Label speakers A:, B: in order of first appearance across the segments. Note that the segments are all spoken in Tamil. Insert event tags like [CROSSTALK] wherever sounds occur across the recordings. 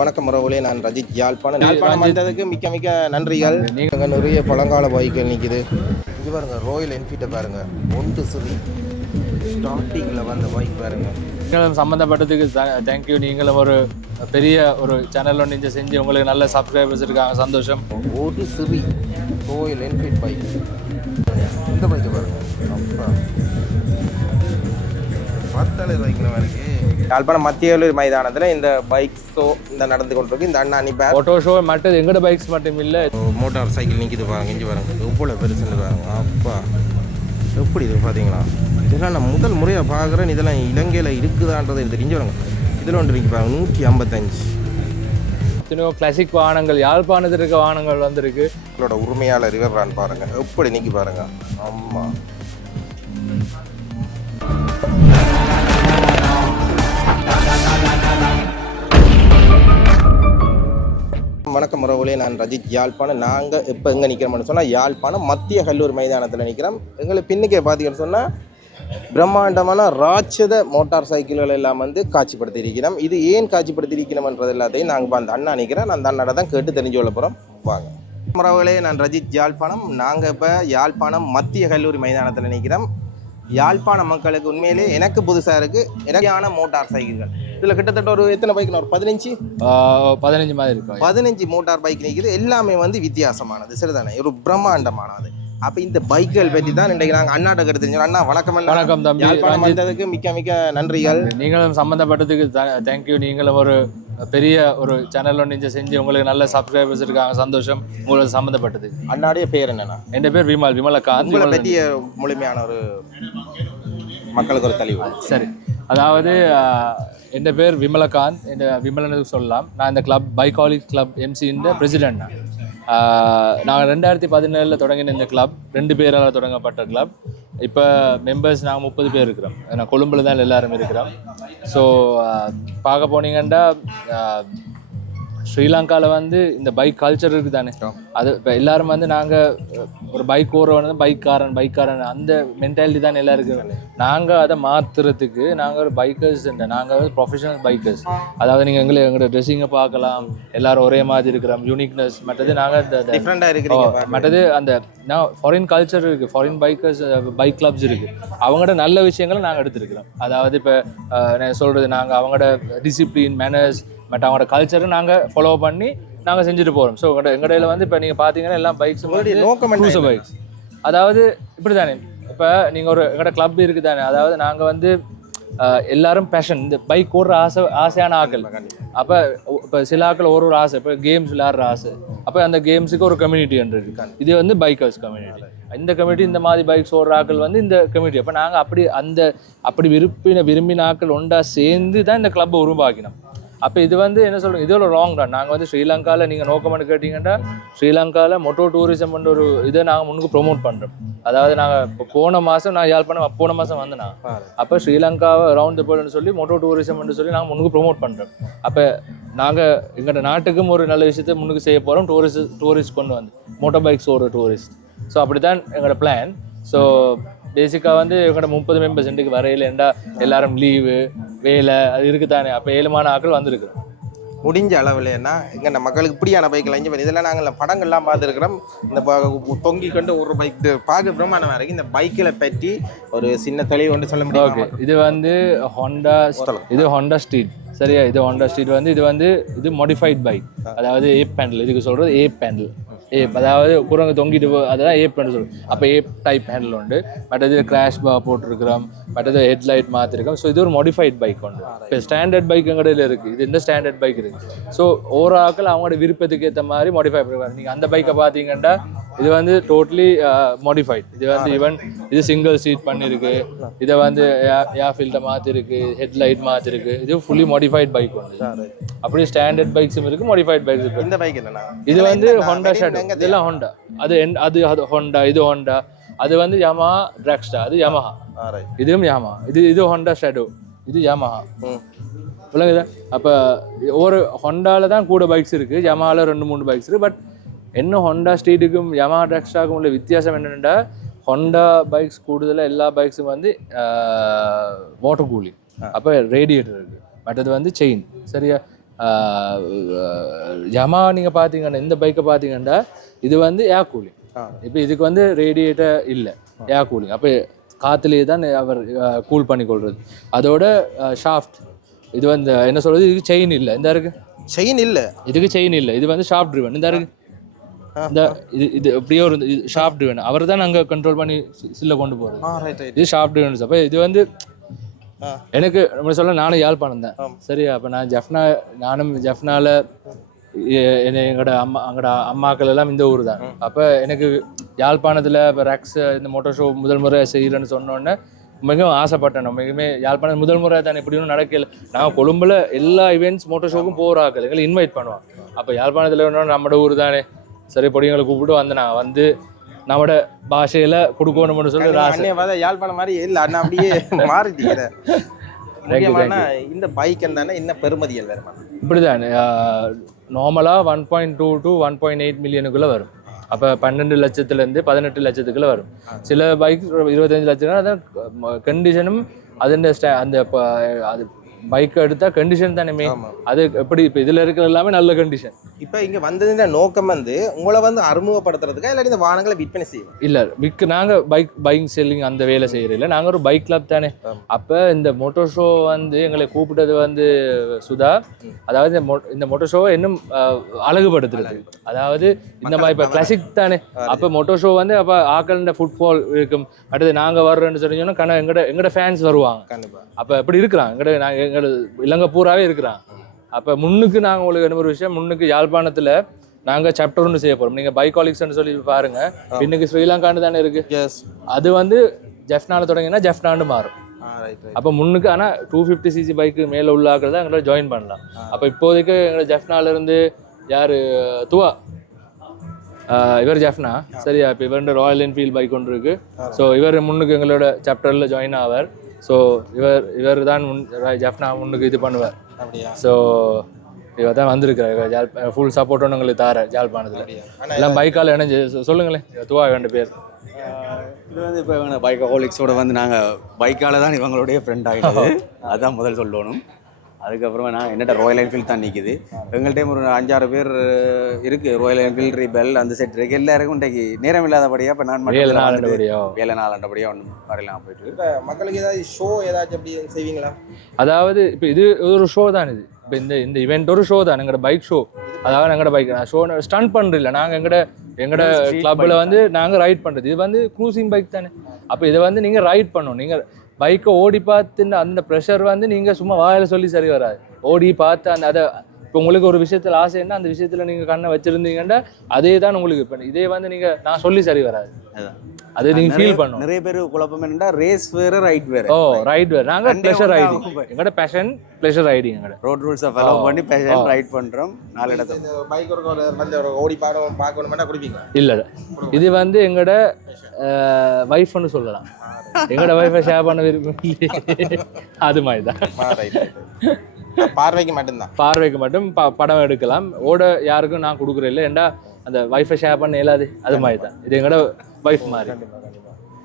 A: வணக்கம் உறவுகளே நான் ரஜித். யாழ்ப்பாணம் யாழ்ப்பாணம் வந்ததுக்கு மிக்க மிக்க நன்றிகள். நீங்கள் நிறைய பழங்கால பைக்குகள் நிற்கிது இது பாருங்க ராயல் என்ஃபீல்டை பாருங்க. ஒன்று சுரி ஸ்டார்டிங்கில் வந்த பைக் பாருங்க.
B: நீங்களும் சம்மந்தப்பட்டதுக்கு தேங்க்யூ நீங்களும் ஒரு பெரிய ஒரு சேனல் ஒன்று செஞ்சு உங்களுக்கு நல்ல சப்ஸ்கிரைபர்ஸ் இருக்காங்க. சந்தோஷம்.
A: ஒரு சுரி ராயல் என்ஃபீல்ட் பைக் இந்த பைக்கை பாருங்க. பத்தலை பைக்கில் இருக்கு யாழ்ப்பாணம் மத்திய வேலூர் மைதானத்தில் இந்த பைக் ஷோ இந்த நடந்து கொண்டிருக்கு. இந்த அண்ணா அனுப்பி
B: ஃபோட்டோ ஷோ மட்டும் எங்கட பைக்ஸ் மட்டும் இல்லை.
A: மோட்டார் சைக்கிள் நிற்கிது பாருங்க இஞ்சி பாருங்க. எவ்வளோ பெருசுன்னு பாருங்க. அப்பா எப்படி இது பார்த்தீங்களா இதெல்லாம் நான் முதல் முறையாக பார்க்குறேன் இதெல்லாம் இலங்கையில் இருக்குதான்றது எனக்கு தெரிஞ்சு பாருங்க. இதில் ஒன்று இருக்கு பாருங்க நூற்றி ஐம்பத்தஞ்சு.
B: எத்தனையோ கிளாசிக் வாகனங்கள் யாழ்ப்பாணத்தில் இருக்க வாகனங்கள் வந்திருக்கு.
A: உங்களோட உரிமையாளர் இவர்றான்னு பாருங்க. எப்படி நிற்கி பாருங்க. ஆமாம் வணக்கம் நான் ரஜித் யாழ்ப்பாணம் நாங்கள் இப்போ எங்கே நிற்கிறோம்னு சொன்னால் யாழ்ப்பாணம் மத்திய கல்லூரி மைதானத்தில் நிற்கிறோம் எங்களை பின்னுக்கே பார்த்தீங்கன்னு சொன்னால் பிரம்மாண்டமான ராட்சத மோட்டார் சைக்கிள்கள் எல்லாம் வந்து காட்சிப்படுத்தியிருக்கிறோம் இது ஏன் காட்சிப்படுத்தியிருக்கிறோம்ன்றது எல்லாத்தையும் நாங்கள் இப்போ அந்த அண்ணா நிற்கிறேன் அந்த அண்ணாட தான் கேட்டு தெரிஞ்சு கொள்ள போகிறோம் வாங்க. உறவுகளே நான் ரஜித் யாழ்ப்பாணம். நாங்கள் இப்போ யாழ்ப்பாணம் மத்திய கல்லூரி மைதானத்தில் நிற்கிறோம் யாழ்ப்பாண மக்களுக்கு உண்மையிலே எனக்கு புதுசாக இருக்குது எனக்கான மோட்டார் சைக்கிள்கள். இதில் கிட்டத்தட்ட ஒரு எத்தனை பைக்குன்னு ஒரு பதினஞ்சு?
B: பதினஞ்சு மாதிரி இருக்கும்.
A: பதினஞ்சு மோட்டார் பைக் நிற்குது எல்லாமே வந்து வித்தியாசமானது. சரிதானே? ஒரு பிரம்மாண்டமானது. அப்போ இந்த பைக்குகள் பற்றி தான் இன்றைக்கு நாங்கள் அண்ணாட்ட கருத்து தெரிஞ்சோம். அண்ணா வணக்கம்
B: வணக்கம் தம்பி.
A: வந்ததுக்கு மிக்க மிக்க நன்றிகள்.
B: நீங்களும் சம்மந்தப்பட்டதுக்கு தேங்க்யூ நீங்களும் ஒரு பெரிய ஒரு சேனல் ஒன்று செஞ்சு உங்களுக்கு நல்ல சப்ஸ்கிரைபர்ஸ் இருக்காங்க. சந்தோஷம். உங்களுக்கு சம்மந்தப்பட்டதுக்கு
A: அண்ணாடைய பேர் என்னண்ணா?
B: என் பேர் விமல். விமலகாந்த்
A: உங்களை பற்றிய முழுமையான ஒரு மக்களுக்கு ஒரு தெளிவு.
B: சரி. அதாவது என் பேர் விமலகாந்த் என் விமலனுக்கு சொல்லலாம். நான் இந்த கிளப் பைகாலிக் கிளப் எம்சின்ற பிரசிடென்ட் நான். நாங்கள் ரெண்டாயிரத்தி பதினேழில் தொடங்கின இந்த கிளப் ரெண்டு பேரால் தொடங்கப்பட்ட கிளப் இப்போ மெம்பர்ஸ் நாங்கள் முப்பது பேர் இருக்கிறோம். ஏன்னா கொழும்பில் தான் எல்லாரும் இருக்கிறோம். ஸோ பார்க்க போனீங்கன்னா ஸ்ரீலங்காவில் வந்து இந்த பைக் கல்ச்சர் இருக்குது தானே அது இப்போ எல்லாரும் வந்து நாங்கள் ஒரு பைக் ஓடுறவன் பைக்காரன் பைக்காரன் அந்த மென்டாலிட்டி தான் எல்லாருக்கும். நாங்கள் அதை மாற்றுறதுக்கு நாங்கள் ஒரு பைக்கர்ஸ் நாங்கள் வந்து ப்ரொஃபஷனல் பைக்கர்ஸ் அதாவது நீங்கள் எங்களை எங்களோட ட்ரெஸ்ஸிங்கை பார்க்கலாம். எல்லாரும் ஒரே மாதிரி இருக்கிறோம் யூனிக்னஸ் மற்றது நாங்கள் இந்த மற்றது அந்த நான் ஃபாரின் கல்ச்சர் இருக்கு. ஃபாரின் பைக்கர்ஸ் பைக் கிளப்ஸ் இருக்கு. அவங்களோட நல்ல விஷயங்களை நாங்கள் எடுத்துருக்கிறோம். அதாவது இப்போ நான் சொல்றது நாங்கள் அவங்களோட டிசிப்ளின் மேனர்ஸ் மற்ற அவங்களோட கல்ச்சரை நாங்கள் ஃபாலோ பண்ணி நாங்கள் செஞ்சுட்டு போகிறோம் ஸோ எங்கள்ட எங்கடையில் வந்து இப்போ நீங்கள் பார்த்தீங்கன்னா எல்லாம் பைக்ஸ்
A: நோக்கம்
B: பைக்ஸ் அதாவது இப்படி தானே இப்போ நீங்கள் ஒரு எங்களோட கிளப் இருக்குது தானே அதாவது நாங்கள் வந்து எல்லாரும் பேஷன் இந்த பைக் ஓடுற ஆசை ஆசையான ஆக்கள். அப்போ இப்போ சில ஆக்கள் ஒரு ஒரு ஆசை. இப்போ கேம்ஸ் விளையாடுற ஆசை. அப்போ அந்த கேம்ஸுக்கு ஒரு கம்யூனிட்டி இருக்கு. இது வந்து பைக்கர்ஸ் கம்யூனிட்டி இந்த கம்யூனிட்டி இந்த மாதிரி பைக்ஸ் ஓடுற ஆக்கள் வந்து இந்த கம்யூனிட்டி அப்போ நாங்கள் அப்படி அந்த அப்படி விரும்பின விரும்பின ஆக்கள் ஒன்றா சேர்ந்து தான் இந்த கிளப்பை உருவாக்கினோம். அப்போ இது வந்து என்ன சொல்கிறோம் இது ஒரு ராங் தான் நாங்கள் வந்து ஸ்ரீலங்காவில் நீங்கள் நோக்கம்னு கேட்டிங்கன்னா ஸ்ரீலங்காவில் மொட்டோ டூரிசம்ன்ற ஒரு இதை நாங்கள் முன்னுக்கு ப்ரோமோட் பண்ணுறோம் அதாவது நாங்கள் இப்போ போன மாதம் நான் யாழ்ப்பாணம் போன மாதம் வந்தேன் அப்போ ஸ்ரீலங்காவை ரவுண்ட் த வேர்ல்டுன்னு சொல்லி மொட்டோ டூரிசம்னு சொல்லி நாங்கள் முன்னுக்கு ப்ரோமோட் பண்ணுறோம் அப்போ நாங்கள் எங்களோட நாட்டுக்கும் ஒரு நல்ல விஷயத்தை முன்னுக்கு செய்ய போகிறோம் டூரிஸ்ட் டூரிஸ்ட் கொண்டு வந்து. மோட்டர் பைக்ஸ் ஒரு டூரிஸ்ட் ஸோ அப்படி தான் எங்களோட பிளான் ஸோ பேசிக்காக வந்து எங்களோட முப்பது மெம்பர்ஸ் இன்றைக்கு வரையில் ஏண்டா எல்லாரும் லீவு வேலை அது இருக்குதானே? அப்போ ஏழுமான ஆட்கள் வந்திருக்கிறோம்
A: முடிஞ்ச அளவுலன்னா எங்க நம்ம மக்களுக்கு இப்படியான பைக்கில் இங்கே இதெல்லாம் நாங்கள் படங்கள்லாம் பார்த்துருக்குறோம். இந்த தொங்கி கொண்டு ஒரு பைக் பார்க்க பிரம்மாண்டமாக இருக்கு. இந்த பைக்கில் பற்றி ஒரு சின்ன தெளிவு ஒன்று சொல்ல
B: ஓகே
A: முடியும்
B: இது வந்து ஹோண்டா இது ஹோண்டா ஸ்ட்ரீட் சரியா? இது ஹோண்டா ஸ்ட்ரீட் வந்து இது வந்து இது மாடிஃபைட் பைக் அதாவது ஏப் பேண்டில் இதுக்கு சொல்கிறது ஏப் பேண்டில் ஏப் அதாவது குரங்கு தொங்கிட்டு போ அதெல்லாம் ஏப் பேண்டில் சொல்லுவோம். அப்போ ஏப் டைப் ஹேண்டில் உண்டு. பட் இது கிராஷ் பா போட்டிருக்கிறோம். பட் இது ஹெட்லைட் மாற்றிருக்கோம் ஸோ இது ஒரு மாடிஃபைட் பைக் உண்டு இப்போ ஸ்டாண்டர்ட் பைக் எங்கடையில் இருக்குது இது இந்த ஸ்டாண்டர்ட் பைக் இருக்குது ஸோ ஒரு ஆக்கள் அவங்களோட விருப்பத்துக்கு ஏற்ற மாதிரி மாடிஃபை பண்ணுவாங்க நீங்கள் அந்த பைக்கை பார்த்தீங்கன்னா இது வந்து டோட்டலி மாடிஃபைட் இது வந்து ஈவன் இது சிங்கிள் சீட் பண்ணியிருக்கு இதை வந்து ஏர் ஃபில்டர் மாற்றிருக்கு ஹெட்லைட் மாற்றிருக்கு இது ஃபுல்லி மாடிஃபைட் பைக் வந்து அப்படி ஸ்டாண்டர்ட் பைக்ஸும் இருக்குது மாடிஃபைட் பைக்ஸ் இருக்கு
A: இந்த பைக் என்னண்ணா?
B: இது வந்து ஹோண்டா ஷேடோ இதெல்லாம் ஹோண்டா அது என்- அது அது ஹோண்டா இது ஹோண்டா அது வந்து யமஹா ட்ராக்ஸ்டா அது யமஹா. இதுவும் யமஹா இது இது ஹோண்டா ஷேடோ இது யமஹா. விளங்குதா? அப்போ ஒரு ஹொண்டால தான் கூட பைக்ஸ் இருக்குது யமாவில் ரெண்டு மூணு பைக்ஸ் இருக்குது பட் என்ன ஹொண்டா ஸ்ட்ரீட்டுக்கும் யமா ட்ராக்ஸ்டாக்கும் உள்ள வித்தியாசம் என்னென்னா ஹொண்டா பைக்ஸ் கூடுதலாக எல்லா பைக்ஸும் வந்து வாட்டர் கூலிங் அப்போ ரேடியேட்டர் இருக்குது மற்றது வந்து செயின் சரியா யமா நீங்கள் பார்த்தீங்கன்னா இந்த பைக்கை பார்த்தீங்கன்னா இது வந்து ஏர் கூலிங். இப்போ இதுக்கு வந்து ரேடியேட்டர் இல்லை ஏர் கூலிங் அப்போ காற்றுலேயே தான் அவர் கூல் பண்ணி கொள்வது அதோட ஷாஃப்ட் இது வந்து என்ன சொல்றது இதுக்கு செயின் இல்லை இந்த இருக்கு
A: செயின் இல்ல
B: இதுக்கு செயின் இல்லை இது வந்து ஷாஃப்ட் ட்ரிவன் இந்த இருக்கு
A: ஆ,
B: இந்த இது இது அப்படியே ஒரு ஷாஃப்ட் ட்ரிவன் அவர் தான் நாங்கள் கண்ட்ரோல் பண்ணி சில்ல கொண்டு
A: ரைட்
B: இது ஷாஃப்ட் ட்ரிவன் அப்போ இது வந்து. எனக்கு நம்ம சொல்ல நானும் யாழ்ப்பாணம் தான். சரி அப்போ நான் ஜெஃப்னா நானும் ஜெஃப்னால எங்களோட அம்மா எங்களோட அம்மாக்கள் எல்லாம் இந்த ஊர் தான். அப்போ எனக்கு யாழ்ப்பாணத்தில் இப்போ ரெக்ஸ் இந்த மோட்டர் ஷோ முதல் முறை செய்கிறேன்னு சொன்னோன்னே மிகவும் ஆசைப்பட்டேன். மிகவும் யாழ்ப்பாணம் முதல் முறை தான் இப்படி ஒன்றும் நடக்கல. நான் கொழும்புல எல்லா இவெண்ட்ஸ் மோட்டர் ஷோக்கும் போகிறாக்கள் எங்களை இன்வைட் பண்ணுவான் அப்போ யாழ்ப்பாணத்தில் ஒன்று நம்மட ஊர் தானே. சரி பொடிங்களை கூப்பிட்டு வந்து நான் வந்து நம்மட பாஷையில் கொடுக்கணும்னு சொல்லி
A: அண்ணே பார்த்தா யாழ்ப்பாணம் மாதிரி இல்ல அண்ணா அப்படியே [LAUGHS] மாறிட்டீங்க இந்த பைக் தானே என்ன பெருமதிகள் வேறுமா
B: இப்படிதான் நார்மலாக one point two to one point eight மில்லியனுக்குள்ளே வரும். அப்போ பன்னெண்டு லட்சத்துலேருந்து பதினெட்டு லட்சத்துக்குள்ள வரும். சில பைக் இருபத்தஞ்சு லட்சம் அதான் கண்டிஷனும் ஸ்டே அந்த ப- அது பைக் எடுத்தால் கண்டிஷன் தானே அது எப்படி இப்போ இதில் இருக்கிற எல்லாமே நல்ல கண்டிஷன்
A: இப்போ இங்க வந்ததுன்ற நோக்கம் வந்து உங்களை வந்து அறிமுகப்படுத்துறதுக்கா இல்லாட்டி இந்த வாகனங்களை விற்பனை செய்வோம்
B: இல்ல விற்கு நாங்க பைக் பைக் செல்லிங் அந்த வேலை செய்யறதில்ல நாங்க ஒரு பைக் கிளப் தானே. அப்ப இந்த மோட்டர் ஷோ வந்து எங்களை கூப்பிட்டது வந்து சுதா. அதாவது இந்த mo- இந்த மோட்டர் ஷோவை இன்னும் அழகுபடுத்துறது. அதாவது இந்த மாதிரி இப்ப கிளாசிக் தானே. அப்ப மோட்டர் ஷோ வந்து அப்ப ஆக்கள் ஃபுட்பால் இருக்கும். அடுத்து நாங்க வர்றோம்னு சொன்னீங்கன்னா கண எங்கட எங்கட ஃபேன்ஸ் வருவாங்க. அப்ப இப்படி இருக்கிறாங்க. எங்கட நாங்க எங்கட இலங்கை பூராவே இருக்கிறாங்க அப்ப முன்னுக்கு நாங்க உங்களுக்கு என்ன ஒரு விஷயம்? முன்னுக்கு யாழ்ப்பாணத்துல நாங்க சாப்டர் ஒன்று செய்ய போறோம். நீங்க பைகாலிக்ஸ்னு சொல்லி பாருங்க. இன்னைக்கு ஸ்ரீலங்கான்னு தானே இருக்கு?
A: எஸ்
B: அது வந்து ஜெஃப்னால தொடங்கினா ஜெஃப்னான்னு மாறும். அப்போ முன்னுக்கு ஆனா டூ ஃபிஃப்டி சிசி பைக்கு மேல உள்ள ஆக்கள் தான் எங்களை ஜாயின் பண்ணலாம். அப்போ இப்போதைக்கு எங்களை ஜெஃப்னால இருந்து யாரு? துவா. இவர் ஜெஃப்னா. சரியா? இப்போ இவர் ராயல் என்ஃபீல்ட் பைக் ஒன்று இருக்கு. ஸோ இவர் முன்னுக்கு எங்களோட சாப்டர்ல ஜாயின் ஆவார். ஸோ இவர் இவர் தான் முன் ஜெஃப்னா முன்னுக்கு இது பண்ணுவார்.
A: அப்படியா?
B: ஸோ இவர் தான் வந்திருக்காரு இவர் ஜால் ஃபுல் சப்போர்ட் ஒன்று எங்களுக்கு தார ஜாழ்ப்பாணத்தில். எல்லாம் பைக்கால் இணைஞ்சு சொல்லுங்களேன். துவா ரெண்டு பேர்.
C: இது வந்து இப்போ பைக் ஹோலிக்ஸோட வந்து நாங்கள் பைக்கால தான் இவங்களுடைய ஃப்ரெண்ட் ஆகிடுது [LAUGHS] அதான் முதல் சொல்லணும். அதுக்கப்புறமா நான் என்னட்ட ராயல் என்ஃபீல்ட் தான் நிற்குது எங்கள்கிட்ட ஒரு அஞ்சாறு பேர் இருக்குது ராயல் என்ஃபீல்ட் ரிபெல் அந்த செட் இருக்கு. எல்லாருக்கும் இன்றைக்கு நேரம் இல்லாதபடியாக இப்போ நான்
B: ஏழு
C: மட்டும்
B: நாள்
C: வேலை நாளாண்டபடியாக ஒன்றும் வரலாம் போயிட்டு
A: மக்களுக்கு ஏதாவது ஷோ ஏதாச்சும் அப்படி செய்வீங்களா?
B: அதாவது இப்போ இது ஒரு ஷோ தான் இது. இப்போ இந்த இந்த இவெண்ட் ஒரு ஷோ தான். எங்களோட பைக் ஷோ அதாவது எங்களோட பைக் ஷோ ஸ்டன் பண்ணுறதில்ல நாங்கள் எங்கட எங்கட
C: Street
B: கிளப்பில் வந்து நாங்கள் ரைட் பண்ணுறது இது வந்து க்ரூசிங் பைக் தானே. அப்போ இதை வந்து நீங்கள் ரைட் பண்ணணும். நீங்கள் பைக்கை ஓடி பார்த்து அந்த ப்ரெஷர் வந்து நீங்கள் சும்மா வாயில சொல்லி சரி வராது. ஓடி பார்த்து அந்த அதை இப்போ உங்களுக்கு ஒரு விஷயத்தில் ஆசைன்னா அந்த விஷயத்தில் நீங்கள் கண்ணை வச்சுருந்தீங்கன்னா அதே தான் உங்களுக்கு இப்போ இதே வந்து நீங்கள் நான் சொல்லி சரி வராது. அது
C: நிறைய-
B: ஃபீல் பண்ணணும்.
C: நிறைய பேர் குழப்பம் என்னன்னா ரேஸ் வேறு ரைட் வேறு
B: ஓ ரைட் வேறு
C: ரெண்டே
B: ப்ளஷர் ரைடிங். எங்களோட பேஷன் ப்ளஷர் ரைடிங் எங்களோட
C: ரோட் ரூல்ஸை ஃபாலோ. பண்ணி பேஷன். ரைட் பண்ணுறோம் நாலு இடத்துல.
A: இந்த பைக் ஒரு ஒரு வந்து ஒரு ஓடி பார்க்கணும் பார்க்கணும்னா குடிப்பீங்க?
B: இல்ல இது வந்து எங்களோட ஒய்ஃப்னு சொல்லலாம். எங்களோட ஒய்ஃபை ஷேர் பண்ண விரும்பும் அது மாதிரி தான்
A: பார்வைக்கு மட்டும்தான்.
B: பார்வைக்கு மட்டும் ப- படம் எடுக்கலாம். ஓட யாருக்கும் நான் கொடுக்குறேன் இல்லை ஏண்டா அந்த ஒய்ஃபை ஷேர் பண்ண இயலாது? அது மாதிரி தான் இது எங்களோட ஒய்ஃப் மாதிரி.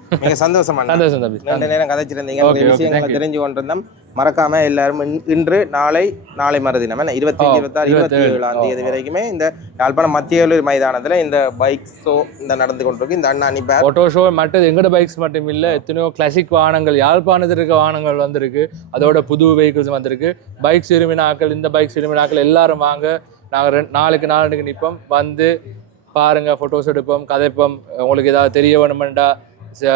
A: மிக சந்தோஷமா
B: சந்தோஷம் தம்பி.
A: நீண்ட நேரம் கதைச்சிருந்தீங்க.
B: Okay,
A: விஷயங்களை. தெரிஞ்சு கொண்டிருந்தோம். மறக்காம எல்லாரும் இன்- இன்று நாளை நாளை மறுதினம் என்ன? இருபத்தி
B: ஓ,
A: இருபத்தாறு இருபத்தி. ஏழாம் தேதி
B: ஓ, ஓ.
A: வரைக்குமே இந்த யாழ்ப்பாணம் மத்திய மைதானத்துல இந்த பைக் ஷோ இந்த நடந்து கொண்டிருக்கு. இந்த அண்ணா அனுப்பார்
B: ஆட்டோ ஷோ மற்றது எங்களோட பைக்ஸ் மட்டும் இல்லை எத்தனையோ கிளாசிக் வாகனங்கள் யாழ்ப்பாணத்தில் இருக்க வாகனங்கள் வந்திருக்கு. அதோட புது வெஹிக்கிள்ஸ் வந்திருக்கு. பைக்ஸ் விரும்பினாக்கள் இந்த பைக்ஸ் விரும்பினாக்கள் எல்லாரும் வாங்க. நாங்கள் ரெண்டு நாளுக்கு நாளுக்கு நிற்போம் வந்து பாருங்க ஃபோட்டோஸ் எடுப்போம் கதைப்போம். உங்களுக்கு ஏதாவது தெரிய வேணுமெண்டா ச-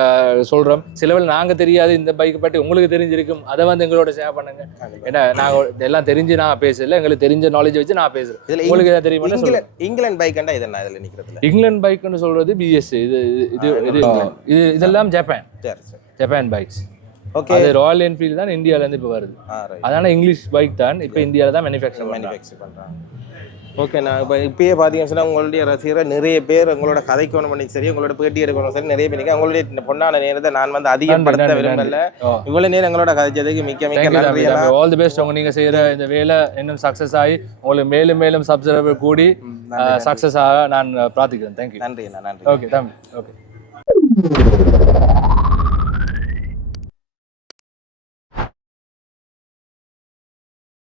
B: சொல்றோம். சிலவில் நாங்க தெரியாது இந்த பைக் பற்றி உங்களுக்கு தெரிஞ்சிருக்கும். அதை வந்து எங்களோட ஷேர் பண்ணுங்க. ஏன்னா நாங்க எல்லாம் தெரிஞ்சு நான் பேசல எங்களுக்கு தெரிஞ்ச நாலேஜ் வச்சு நான் பேசுறேன்.
A: இதுல
B: உங்களுக்கு ஏதாவது தெரியுமா
A: இங்கிலாந்து பைக்கண்டா இது என்ன? இதுல நிக்கிறதுல
B: இங்கிலாந்து பைக்னு சொல்றது பிஎஸ் இது இது- இது இது இது இதெல்லாம் ஜப்பான் ஜப்பான் பைக்ஸ்
A: ஓகே
B: அது ராயல் என்ஃபீல்டு தான் இந்தியால இருந்து இப்போ வருது. அதனால இங்கிலீஷ் பைக் தான் இப்போ இந்தியால தான் மேனுஃபேக்சர் பண்ணுறாங்க
A: மேனுஃபேக்சர் பண்றாங்க. ஓகே நான் இப்போ இப்பயே பார்த்தீங்கன்னு சொன்னா உங்களுடைய ரசிகர் நிறைய பேர் உங்களோட கதைக்கணும் பண்ணி சரி உங்களோட பேட்டி எடுக்கணும் சரி நிறைய பேருக்கு உங்களுடைய பொண்ணான நேரத்தை நான் வந்து அதிகப்படுத்த
B: நன்றி,
A: விரும்பல. இவ்வளவு நேரம் எங்களோட கதைச்சதுக்கு மிக்க மிக்க நன்றி.
B: ஆல் தி பெஸ்ட் உங்க நீங்க செய்யற இந்த வேலை இன்னும் சக்சஸ் ஆகி உங்களுக்கு மேலும் மேலும் சப்ஸ்கிரைபர் கூடி சக்சஸ் ஆக நான் பிரார்த்திக்கிறேன். தேங்க்யூ
A: நன்றி நன்றி
B: ஓகே ஓகே